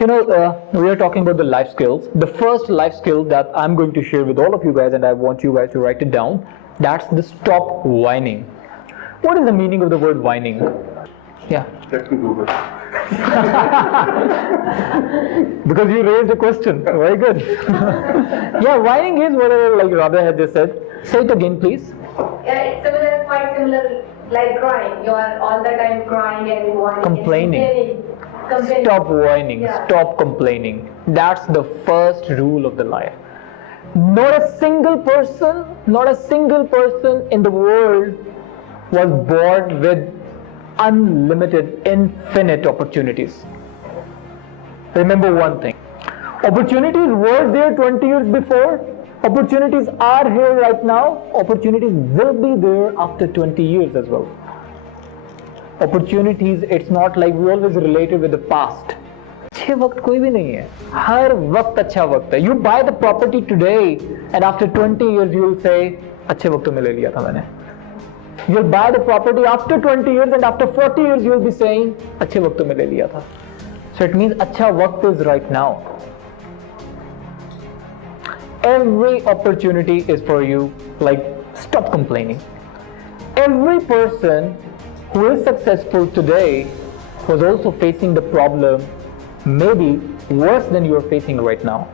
We are talking about the life skills. The first life skill that I'm going to share with all of you guys, and I want you guys to write it down, that's the stop whining. What is the meaning of the word whining? Yeah. Let me Google. Because you raised a question. Very good. Yeah, whining is whatever, like Radha had just said. Say it again, please. Yeah, it's similar, quite similar, like crying. You are all the time crying and whining. Complaining. Complaining. Stop whining. Yeah. Stop complaining. That's the first rule of the life. Not a single person in the world was born with unlimited, infinite opportunities. Remember one thing. Opportunities were there 20 years before. Opportunities are here right now. Opportunities will be there after 20 years as well. Opportunities, it's not like we always relate it with the past. अच्छे वक्त कोई भी नहीं है. हर वक्त अच्छा वक्त है. You buy the property today and after 20 years you will say अच्छे वक्त में ले लिया था मैंने. You'll buy the property after 20 years and after 40 years you will be saying अच्छे वक्त में ले लिया था. So it means अच्छा वक्त is right now. Every opportunity is for you. Like, stop complaining. Every person who is successful today was also facing the problem maybe worse than you are facing right now.